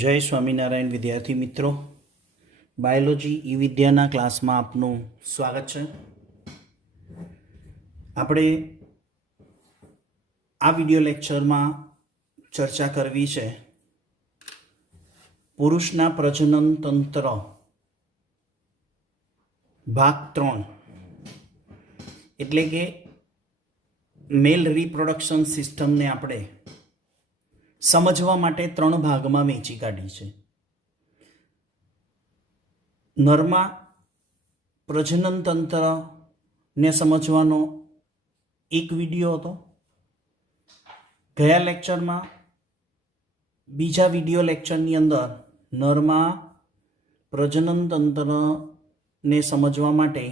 જય સ્વામિનારાયણ વિદ્યાર્થી મિત્રો, બાયોલોજી ઈ વિદ્યાના ક્લાસમાં આપનું સ્વાગત છે. આપણે આ વિડિયો લેક્ચરમાં ચર્ચા કરવી છે પુરુષના પ્રજનન તંત્ર ભાગ 3, એટલે કે મેલ રિપ્રોડક્શન સિસ્ટમને આપણે સમજવા માટે 3 ભાગમાં વહેંચી કાઢી છે. નરમાં પ્રજનન તંત્રને સમજવાનો એક વિડીયો હતો. ગયા લેક્ચરમાં બીજા વિડીયો લેક્ચરની અંદર નરમાં પ્રજનન તંત્રને સમજવા માટે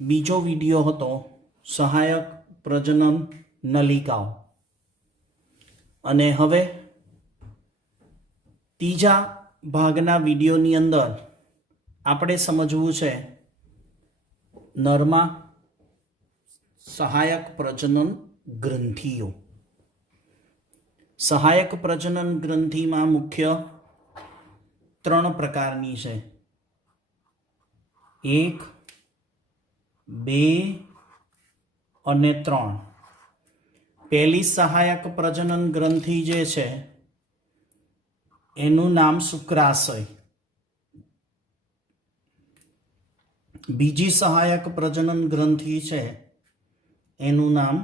બીજો વિડીયો હતો સહાયક પ્રજનન નલિકાઓ. અને હવે ત્રીજા ભાગના વિડીયોની અંદર આપણે સમજવું છે નરમાં સહાયક પ્રજનન ગ્રંથિઓ. સહાયક પ્રજનન ગ્રંથિમાં મુખ્ય 3 પ્રકારની છે: 1, 2 અને 3. પહેલી સહાયક પ્રજનન ગ્રંથિ જે છે એનું નામ શુક્રાશય. બીજી સહાયક પ્રજનન ગ્રંથિ છે એનું નામ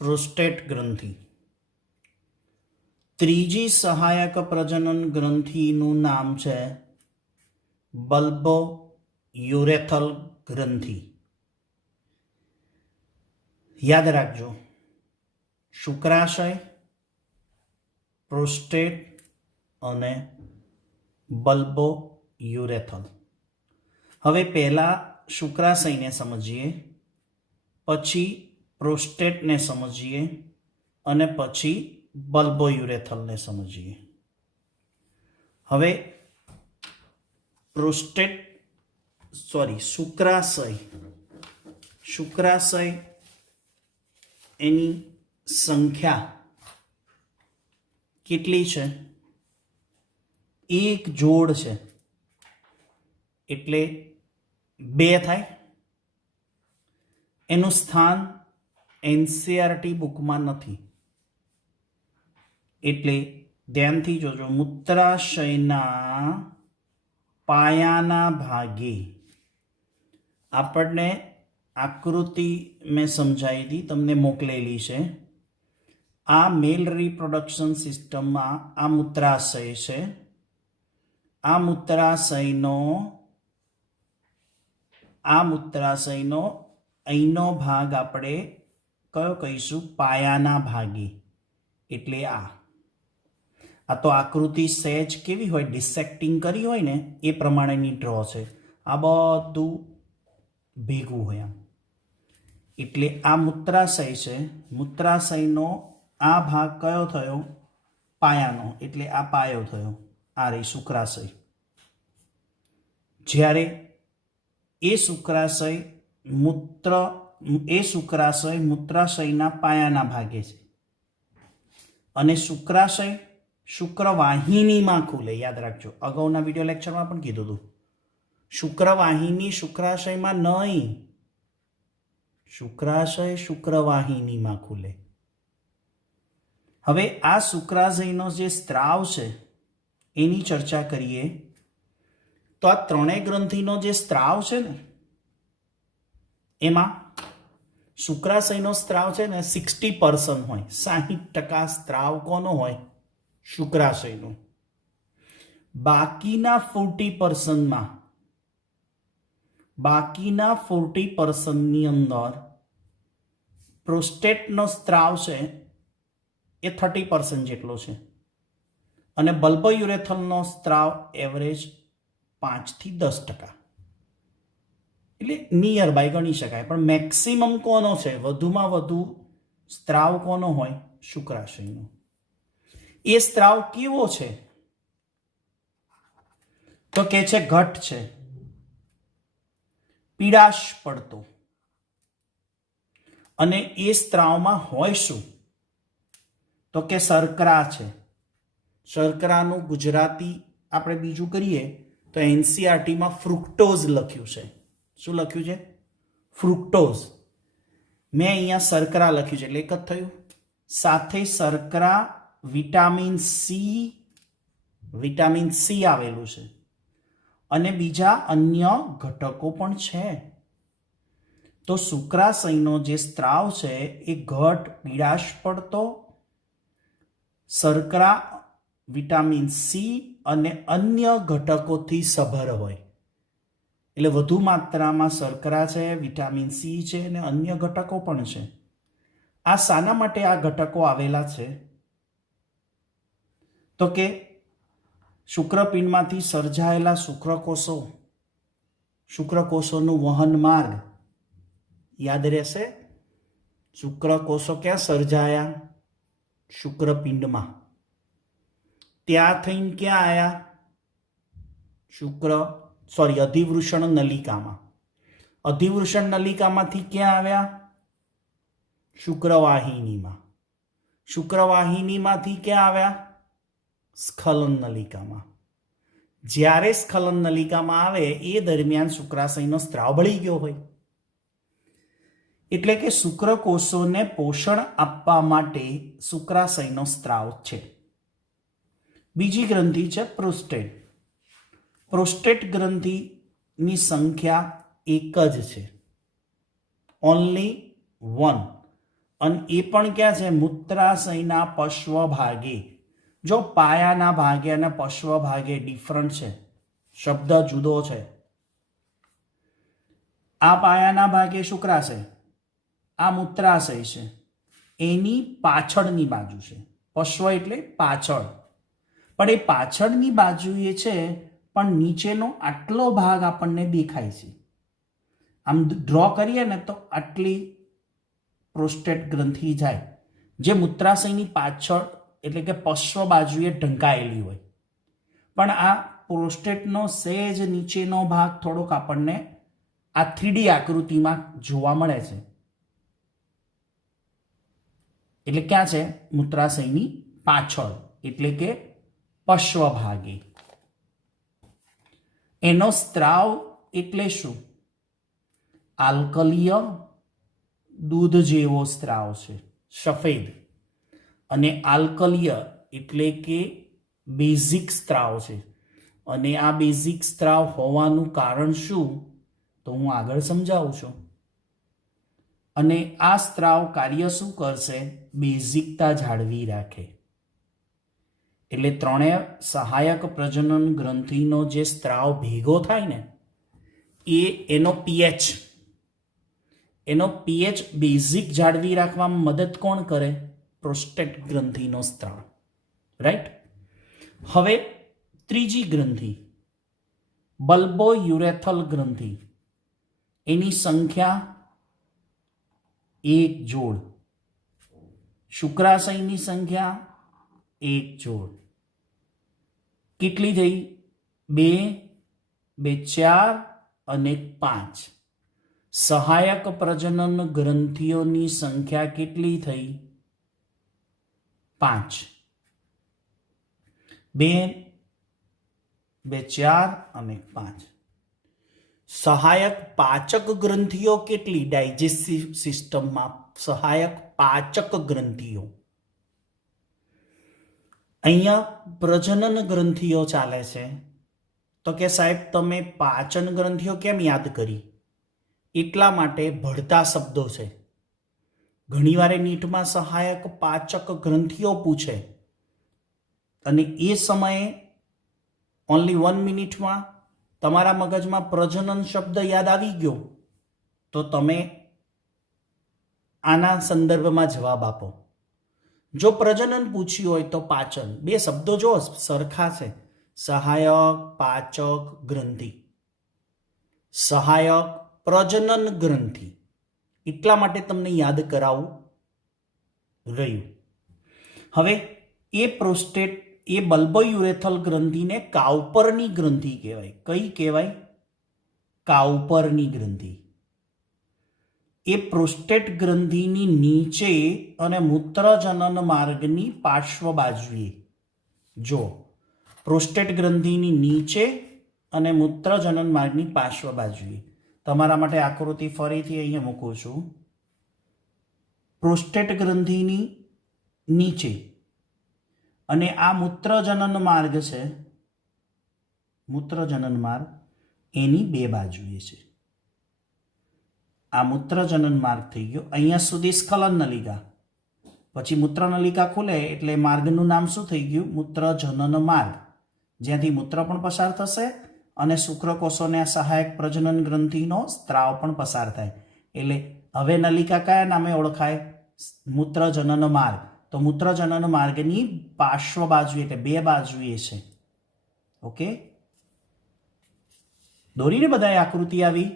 પ્રોસ્ટેટ ગ્રંથિ. ત્રીજી સહાયક પ્રજનન ગ્રંથિનું નામ છે બલ્બો યુરેથલ ગ્રંથિ. યાદ રાખજો, શુક્રાશય, પ્રોસ્ટેટ અને બલ્બો યુરેથલ. હવે પહેલા શુક્રાશયને સમજીએ, પછી પ્રોસ્ટેટને સમજીએ અને પછી બલ્બો યુરેથલને સમજીએ. હવે શુક્રાશય એની સંખ્યા કેટલી છે? એક જોડ છે એટલે 2 થાય. એનું સ્થાન એનસીઆરટી બુકમાં નથી એટલે ધ્યાનથી જોજો. મૂત્રાશયના પાયાના ભાગે આપણને આકૃતિ મેં સમજાવી હતી, તમને મોકલેલી છે. આ મેલ રિપ્રોડક્શન સિસ્ટમમાં આ મૂત્રાશય છે. આ મૂત્રાશયનો અહીંનો ભાગ આપણે કયો કહીશું? પાયાના ભાગે. એટલે આ તો આકૃતિ સહેજ કેવી હોય, ડિસેક્ટિંગ કરી હોય ને એ પ્રમાણેની ડ્રો છે. આ બધું ભેગું હોય આમ. એટલે આ મૂત્રાશય છે. મૂત્રાશયનો આ ભાગ કયો થયો? પાયાનો. એટલે આ પાયો થયો. આ રહી શુક્રાશય. જ્યારે એ શુક્રાશય મૂત્રાશયના પાયાના ભાગે છે અને શુક્રાશય શુક્રવાહિનીમાં ખુલે. યાદ રાખજો, અગાઉના વિડીયો લેક્ચરમાં પણ કીધું હતું. શુક્રવાહિની શુક્રાશયમાં નહીં, શુક્રાશય શુક્રવાહિનીમાં ખુલે. હવે આ શુક્રાશયનો જે સ્ત્રાવ છે એની ચર્ચા કરીએ તો આ 3 ગ્રંથિનો જે સ્ત્રાવ છે ને એમાં શુક્રાશયનો સ્ત્રાવ છે ને 60% હોય. 60% સ્ત્રાવ કોનો હોય? શુક્રાશયનો. બાકીના 40%ની અંદર પ્રોસ્ટેટનો સ્ત્રાવ છે એ 30% જેટલો છે અને બલ્બો યુરેથલનો સ્ત્રાવ એવરેજ 5 થી 10%. એટલે નિયર બાય ગણી શકાય. પણ મેક્સિમમ કોનો છે? વધુમાં વધુ સ્ત્રાવ કોનો હોય? શુક્રાશયનો. એ સ્ત્રાવ કેવો છે? તો કે છે ઘટ છે, પીડાશ પડતો. અને એ સ્ત્રાવમાં હોય શું? તો કે શર્કરા છે. શર્કરાનું ગુજરાતી આપણે બીજું કરીએ તો એનસીઆરટીમાં ફ્રુક્ટોઝ લખ્યું છે. શું લખ્યું છે? ફ્રુક્ટોઝ. મેં અહીંયા શર્કરા લખ્યું છે એટલે એક જ થયું. સાથે શર્કરા વિટામિન સી આવેલું છે અને બીજા અન્ય ઘટકો પણ છે. તો શુક્રાશયનો જે સ્ત્રાવ છે એ ઘટ, પીળાશ પડતો, શર્કરા, વિટામિન સી અને અન્ય ઘટકોથી સભર હોય. એટલે વધુ માત્રામાં શર્કરા છે, વિટામિન સી છે અને અન્ય ઘટકો પણ છે. આ શાના માટે આ ઘટકો આવેલા છે? તો કે શુક્રપિંડમાંથી સર્જાયેલા શુક્રકોષોનું વહન માર્ગ યાદ રહેશે. શુક્રકોષો ક્યાં સર્જાયા? શુક્રપિંડમાં. ત્યાં થઈને ક્યાં આવ્યા? અધિવૃષણ નલિકામાં. અધિવૃષણ નલિકામાંથી ક્યાં આવ્યા? શુક્રવાહિનીમાં. શુક્રવાહિનીમાંથી ક્યાં આવ્યા? સ્ખલન નલિકામાં. જ્યારે સ્ખલન નલિકામાં આવે એ દરમિયાન શુક્રાશયનો સ્ત્રાવ બળી ગયો હોય. એટલે કે શુક્રકોષોને પોષણ આપવા માટે શુક્રાશયનો સ્ત્રાવ છે. બીજી ગ્રંથિ છે પ્રોસ્ટેટ. પ્રોસ્ટેટ ગ્રંથિની સંખ્યા એક જ છે, ઓનલી વન. અને એ પણ ક્યાં છે? મૂત્રાશયના પશ્વ ભાગે. જો પાયાના ભાગે અને પશ્વ ભાગે ડિફરન્ટ છે, શબ્દ જુદો છે. આ પાયાના ભાગે શુક્રાશય, આ મૂત્રાશય છે, એની પાછળની બાજુ છે. પશ્વ એટલે પાછળ. પણ એ પાછળની બાજુએ છે, પણ નીચેનો આટલો ભાગ આપણને દેખાય છે. આમ ડ્રો કરીએ ને તો આટલી પ્રોસ્ટેટ ગ્રંથિ જાય, જે મૂત્રાશયની પાછળ એટલે કે પશ્વ બાજુએ ઢંકાયેલી હોય. પણ આ પ્રોસ્ટેટનો સહેજ નીચેનો ભાગ થોડોક આપણને આ 3D આકૃતિમાં જોવા મળે છે. એટલે ક્યાં છે? મૂત્રાશયની પાછળ એટલે કે પશ્વ ભાગે. એનો સ્ત્રાવ એટલે શું? આલ્કલીય દૂધ જેવો સ્ત્રાવ છે, સફેદ. અને આલ્કલીય એટલે કે બેઝિક સ્ત્રાવ છે. અને આ બેઝિક સ્ત્રાવ હોવાનું કારણ શું? તો હું આગળ સમજાવું છું. અને આ સ્ત્રાવ કાર્ય શું કરશે? બેઝિકતા જાળવી રાખે. એટલે ત્રણેય સહાયક પ્રજનન ગ્રંથિનો જે સ્ત્રાવ ભેગો થાય ને એનો પીએચ બેઝિક જાળવી રાખવામાં મદદ કોણ કરે? પ્રોસ્ટેટ ગ્રંથિનો સ્ત્રાવ. રાઈટ. હવે ત્રીજી ગ્રંથિ બલ્બો યુરેથલ ગ્રંથિ. એની સંખ્યા 1 જોડ. શુક્રાશયની સંખ્યા 1 જોડ. કેટલી થઈ? 2, 4 અને 5. સહાયક પ્રજનન ગ્રંથિઓની સંખ્યા કેટલી થઈ? 5. 2, 4 અને 5. સહાયક પાચક ગ્રંથિઓ કેટલી? ડાયજેસ્ટિવ સિસ્ટમમાં સહાયક પાચક ગ્રંથિઓ. અહીંયા પ્રજનન ગ્રંથિઓ ચાલે છે. તો કે સાહેબ તમે પાચન ગ્રંથિઓ કેમ યાદ કરી? એટલા માટે ભળતા શબ્દો છે. ઘણીવાર નીટમાં સહાયક પાચક ગ્રંથિઓ પૂછે અને એ સમયે ઓનલી 1 મિનિટમાં તમારા મગજમાં પ્રજનન શબ્દ યાદ આવી ગયો તો તમે આના સંદર્ભમાં જવાબ આપો. જો પ્રજનન પૂછ્યું હોય તો પાચન. 2 શબ્દો જો સરખા છે, સહાયક પાચક ગ્રંથિ, સહાયક પ્રજનન ગ્રંથિ. એટલા માટે તમને યાદ કરાવવું રહ્યું. હવે એ પ્રોસ્ટેટ એ બલ્બોયુરેથલ ગ્રંથિને કાઉપરની ગ્રંથિ કહેવાય. કઈ કહેવાય? કાઉપરની ગ્રંથિ. એ પ્રોસ્ટેટ ગ્રંથિની નીચે અને મૂત્રજનન માર્ગની પાર્શ્વ બાજુએ જો પ્રોસ્ટેટ ગ્રંથિની નીચે અને મૂત્રજનન માર્ગની પાર્શ્વ બાજુએ. તમારા માટે આકૃતિ ફરીથી અહીંયા મૂકું છું. પ્રોસ્ટેટ ગ્રંથિની નીચે અને આ મૂત્રજનન માર્ગ છે, મૂત્રજનન માર્ગ એની બે બાજુએ છે. આ મૂત્રજનન માર્ગ થઈ ગયો. અહીંયા સુધી સ્ખલન નલિકા, પછી મૂત્ર નલિકા ખુલે એટલે માર્ગનું નામ શું થઈ ગયું? મૂત્રજનન માર્ગ, જ્યાંથી મૂત્ર પણ પસાર થશે અને શુક્રકોષોને આ સહાયક પ્રજનન ગ્રંથિનો સ્ત્રાવ પણ પસાર થાય. એટલે હવે નલિકા કયા નામે ઓળખાય? મૂત્રજનન માર્ગ. તો મૂત્રજનન માર્ગની પાર્શ્વ બાજુ એટલે બે બાજુએ છે. ઓકે, દોરીને બધાએ આકૃતિ આવી.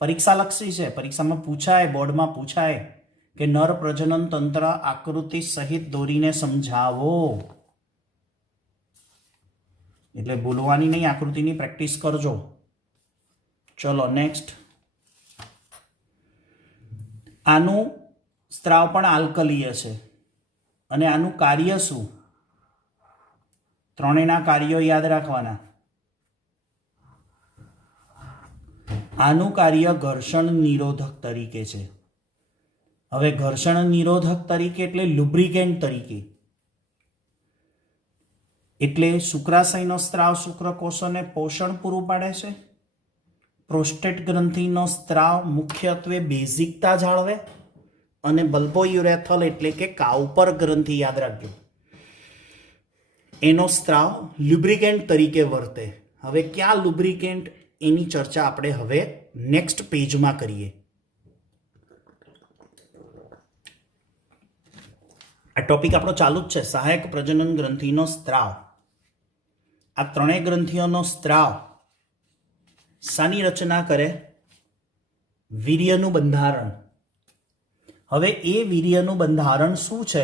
પરીક્ષા લક્ષી છે, પરીક્ષામાં પૂછાય, બોર્ડમાં પૂછાય કે નર પ્રજનન તંત્ર આકૃતિ સહિત દોરીને સમજાવો. એટલે ભૂલવાની નહીં, આકૃતિની પ્રેક્ટિસ કરજો. ચલો નેક્સ્ટ. આનું સ્ત્રાવ પણ આલ્કલીય છે અને આનું કાર્ય શું? ત્રણેયના કાર્યો યાદ રાખવાના. આનું કાર્ય ઘર્ષણ નિરોધક તરીકે છે. હવે ઘર્ષણ નિરોધક તરીકે એટલે લુબ્રિકેન્ટ તરીકે. એટલે શુક્રાશયનો સ્ત્રાવ શુક્રકોષોને પોષણ પૂરું પાડે છે. પ્રોસ્ટેટ ગ્રંથિનો સ્ત્રાવ મુખ્યત્વે બેઝિકતા જાળવે અને બલ્બોયુરેથલ એટલે કે કાઉપર ગ્રંથિ, યાદ રાખજો, એનો સ્ત્રાવ લ્યુબ્રિકેન્ટ તરીકે વર્તે. હવે ક્યાં લુબ્રિકેન્ટ એની ચર્ચા આપણે હવે નેક્સ્ટ પેજમાં કરીએ. આ ટોપિક આપણો ચાલુ જ છે, સહાયક પ્રજનન ગ્રંથિનો સ્ત્રાવ. આ ત્રણેય ગ્રંથિઓનો સ્ત્રાવ શાની રચના કરે? વીર્યનું બંધારણ. હવે એ વીર્યનું બંધારણ શું છે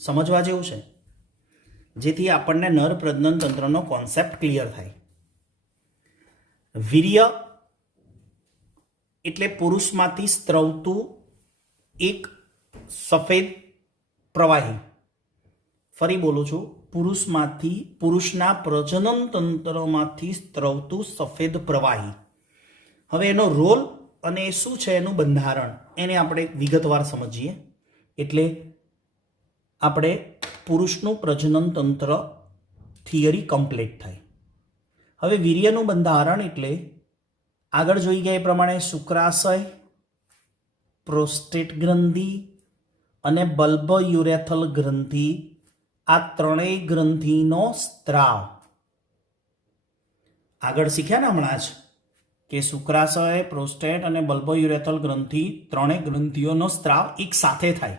સમજવા જેવું છે, જેથી આપણને નર પ્રજનન તંત્રનો કોન્સેપ્ટ ક્લિયર થાય. વીર્ય એટલે પુરુષમાંથી સ્ત્રવતું એક સફેદ પ્રવાહી. ફરી બોલું છું, પુરુષના પ્રજનન તંત્રમાંથી સ્ત્રવતું સફેદ પ્રવાહી. હવે એનો રોલ અને એ શું છે એનું બંધારણ, એને આપણે વિગતવાર સમજીએ. એટલે આપણે પુરુષનું પ્રજનન તંત્ર થિયરી કમ્પ્લીટ થાય. હવે વીર્યનું બંધારણ એટલે આગળ જોઈ ગયા એ પ્રમાણે શુક્રાશય, પ્રોસ્ટેટ ગ્રંથિ અને બલ્બયુરેથલ ગ્રંથિ, આ ત્રણેય ગ્રંથિનો સ્ત્રાવ. આગળ શીખ્યા ને હમણાં જ કે શુક્રાશય, પ્રોસ્ટેટ અને બલ્બયુરેથલ ગ્રંથિ, ત્રણેય ગ્રંથિઓનો સ્ત્રાવ એક સાથે થાય.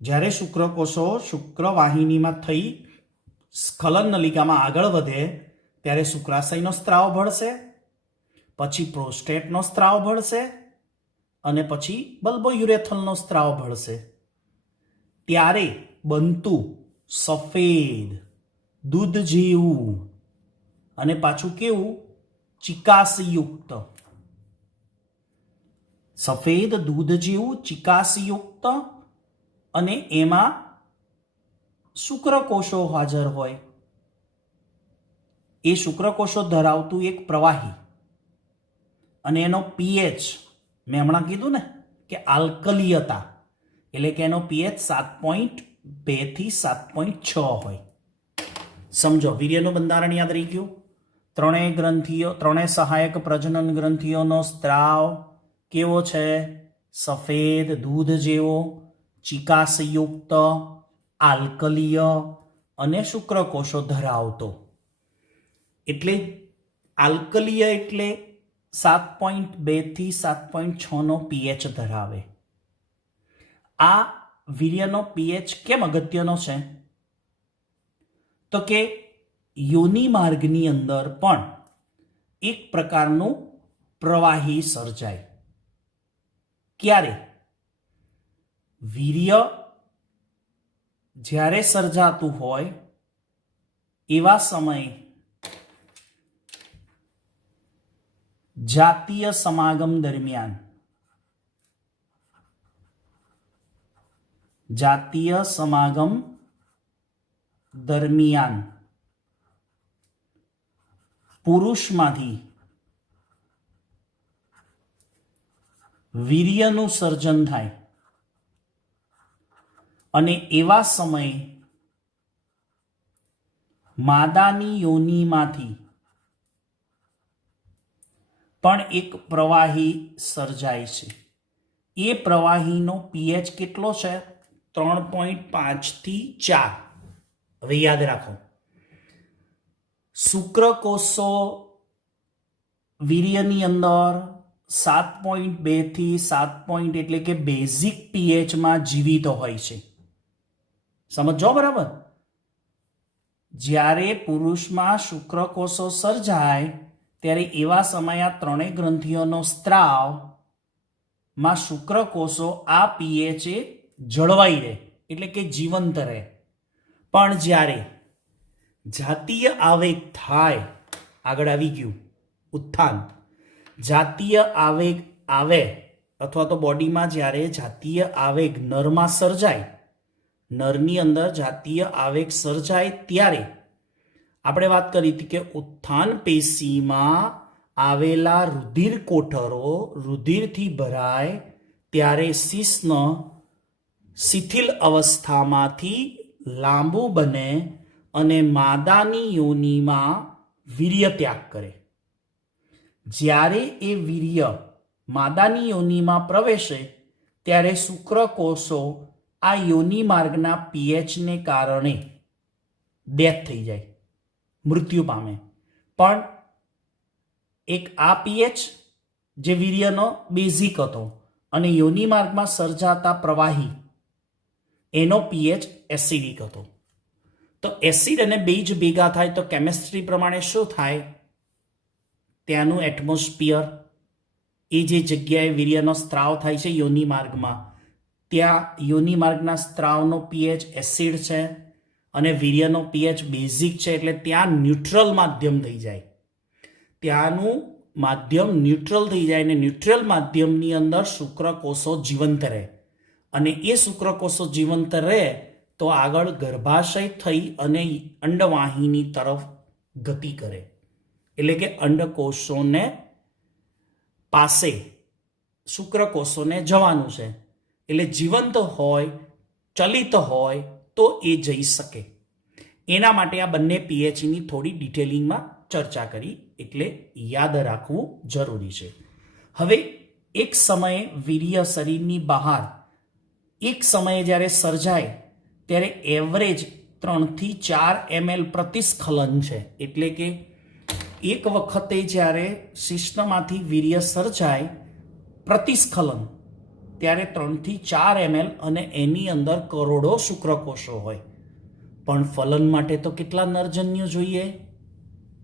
જ્યારે શુક્રકોષો શુક્રવાહિનીમાં થઈ સ્ખલન નલિકામાં આગળ વધે ત્યારે શુક્રાશયનો સ્ત્રાવ ભળશે, પછી પ્રોસ્ટેટનો સ્ત્રાવ ભળશે અને પછી બલ્બયુરેથલનો સ્ત્રાવ ભળશે. ત્યારે બનતું સફેદ દૂધ જેવું અને પાછું કેવું? ચિકાસયુક્ત. સફેદ દૂધ જેવું ચિકાસયુક્ત અને એમાં શુક્રકોષો હાજર હોય. એ શુક્રકોષો ધરાવતું એક પ્રવાહી અને એનો પીએચ મેં હમણાં કીધું ને કે આલ્કલીયતા, એટલે કે એનો પીએચ 7.2 થી 7.6 હોય. સમજો, વીર્યનું બંધારણ યાદ રહી ગયું. ત્રણેય ગ્રંથિઓ, ત્રણેય સહાયક પ્રજનન ગ્રંથિઓનો સ્ત્રાવ કેવો છે? સફેદ દૂધ જેવો, ચિકાસયુક્ત, આલ્કલીય અને શુક્રકોષો ધરાવતો. એટલે આલ્કલીય એટલે 7.2 થી 7.6 નો પીએચ ધરાવે. આ વીર્યનો પીએચ કેમ અગત્યનો છે? તો કે યોનિ માર્ગની અંદર પણ એક પ્રકારનું પ્રવાહી સર્જાય. ક્યારે? વીર્ય જ્યારે સર્જાતું હોય એવા સમયે જાતીય સમાગમ દરમિયાન, જાતીય સમાગમ દરમિયાન પુરુષમાંથી વીર્યનું સર્જન થાય અને એવા સમયે માદાની યોનિમાંથી પણ એક પ્રવાહી સર્જાય છે. એ પ્રવાહીનો પીએચ કેટલો છે? 3.5 થી 4. હવે યાદ રાખો, શુક્રકોષો વીર્યની અંદર 7.2 થી 7 એટલે કે બેઝિક પીએચમાં જીવિત હોય છે. સમજો બરાબર? જ્યારે પુરુષમાં શુક્રકોષો સર્જાય ત્યારે એવા સમયે આ ત્રણેય ગ્રંથિઓનો સ્ત્રાવમાં શુક્રકોષો આ પીએચે જળવાઈ રહે, એટલે કે જીવંત રહે. પણ જ્યારે જાતીય આવેગ થાય, આગળ આવી ગયું ઉત્થાન, જાતીય આવેગ આવે અથવા તો બોડીમાં જ્યારે જાતીય આવેગ નરમાં સર્જાય, નરની અંદર જાતીય આવેગ સર્જાય ત્યારે આપણે વાત કરી હતી કે ઉત્થાન પેશીમાં આવેલા રુધિર કોઠરો રુધિરથી ભરાય ત્યારે શિશ્ન શિથિલ અવસ્થામાંથી લાંબુ બને અને માદાની યોનિમાં વીર્ય ત્યાગ કરે. જ્યારે એ વીર્ય માદાની યોનિમાં પ્રવેશે ત્યારે શુક્રકોષો આ યોનિ માર્ગના પીએચને કારણે ડેથ થઈ જાય, મૃત્યુ પામે. પણ એક આ પીએચ જે વીર્યનો બેઝિક હતો અને યોનિ માર્ગમાં સર્જાતા પ્રવાહી એનો પીએચ એસિડિક હતો. તો એસિડ અને બેઝ ભેગા થાય તો કેમિસ્ટ્રી પ્રમાણે શું થાય? ત્યાંનું એટમોસ્ફિયર, એ જે જગ્યાએ વીર્યનો સ્ત્રાવ થાય છે યોનિ માર્ગમાં, ત્યાં યોનિ માર્ગના સ્ત્રાવનો પીએચ એસિડ છે અને વીર્યનો પીએચ બેઝિક છે, એટલે ત્યાં ન્યુટ્રલ માધ્યમ થઈ જાય. ત્યાંનું માધ્યમ ન્યુટ્રલ થઈ જાય અને ન્યુટ્રલ માધ્યમની અંદર શુક્રકોષો જીવંત રહે અને એ શુક્રકોષો જીવંત રહે તો આગળ ગર્ભાશય થઈ અને અંડવાહિની તરફ ગતિ કરે. એટલે કે અંડકોષોને પાસે શુક્રકોષોને જવાનું છે, એટલે જીવંત હોય, ચલિત હોય તો એ જઈ શકે. એના માટે આ બંને પીએચની થોડી ડિટેલિંગમાં ચર્ચા કરી, એટલે યાદ રાખવું જરૂરી છે. હવે એક સમયે વીર્ય શરીરની બહાર એક સમયે જ્યારે સર્જાય ત્યારે એવરેજ 3 થી 4 ml પ્રતિસ્ખલન છે. એટલે કે એક વખતે જ્યારે શિશ્નમાંથી વીર્ય સર્જાય પ્રતિસ્ખલન ત્યારે 3 થી 4 ml અને એની અંદર કરોડો શુક્રકોષો હોય. પણ ફલન માટે તો કેટલા નરજન્યો જોઈએ?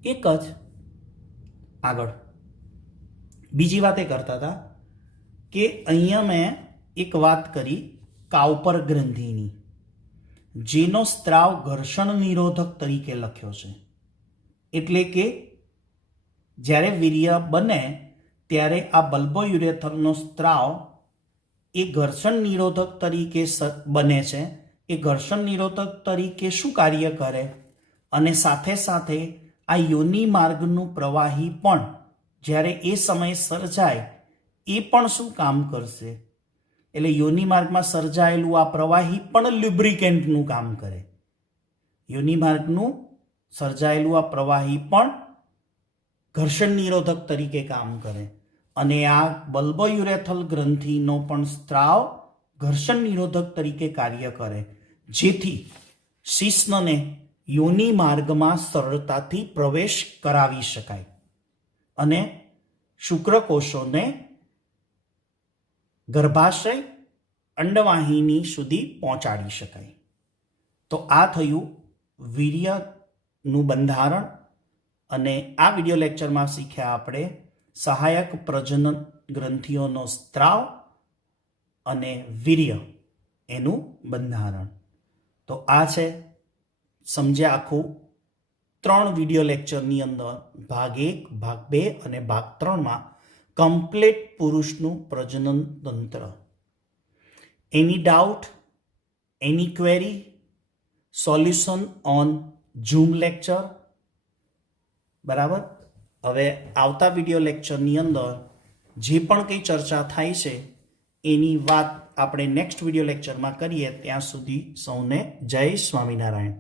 એક જ. આગળ બીજી વાત એ કરતા હતા કે અહીંયા મેં એક વાત કરી કાઉપર ગ્રંથિની, જેનો સ્ત્રાવ ઘર્ષણ નિરોધક તરીકે લખ્યો છે. એટલે કે જ્યારે વીર્ય બને ત્યારે આ બલ્બોયુરેથરનો સ્ત્રાવ એ ઘર્ષણ નિરોધક તરીકે બને છે. એ ઘર્ષણ નિરોધક તરીકે શું કાર્ય કરે? અને સાથે સાથે આ યોનિ માર્ગનું પ્રવાહી પણ જ્યારે એ સમયે સર્જાય એ પણ શું કામ કરશે? એટલે યોનિ માર્ગમાં સર્જાયેલું આ પ્રવાહી પણ લ્યુબ્રિકેન્ટનું કામ કરે. યોનિ માર્ગનું સર્જાયેલું આ પ્રવાહી પણ ઘર્ષણ નિરોધક તરીકે કામ કરે અને આ બલ્બોયુરેથલ ગ્રંથિનો પણ સ્ત્રાવ ઘર્ષણ નિરોધક તરીકે કાર્ય કરે, જેથી શિશ્નને યોનિ માર્ગમાં સરળતાથી પ્રવેશ કરાવી શકાય અને શુક્રકોષોને ગર્ભાશય અંડવાહિની સુધી પહોંચાડી શકાય. તો આ થયું વીર્યનું બંધારણ. અને આ વિડીયો લેક્ચરમાં શીખ્યા આપણે સહાયક પ્રજનન ગ્રંથિઓનો સ્ત્રાવ અને વીર્ય એનું બંધારણ. તો આ છે સમજ્યા આખું 3 વિડીયો લેક્ચરની અંદર ભાગ 1, ભાગ 2 અને ભાગ 3માં કમ્પ્લીટ પુરુષનું પ્રજનન તંત્ર. એની doubt, any query solution on zoom lecture. બરાબર. હવે આવતા વિડીયો લેક્ચરની અંદર જે પણ કંઈ ચર્ચા થાય છે એની વાત આપણે નેક્સ્ટ વિડીયો લેક્ચરમાં કરીએ. ત્યાં સુધી સૌને જય સ્વામિનારાયણ.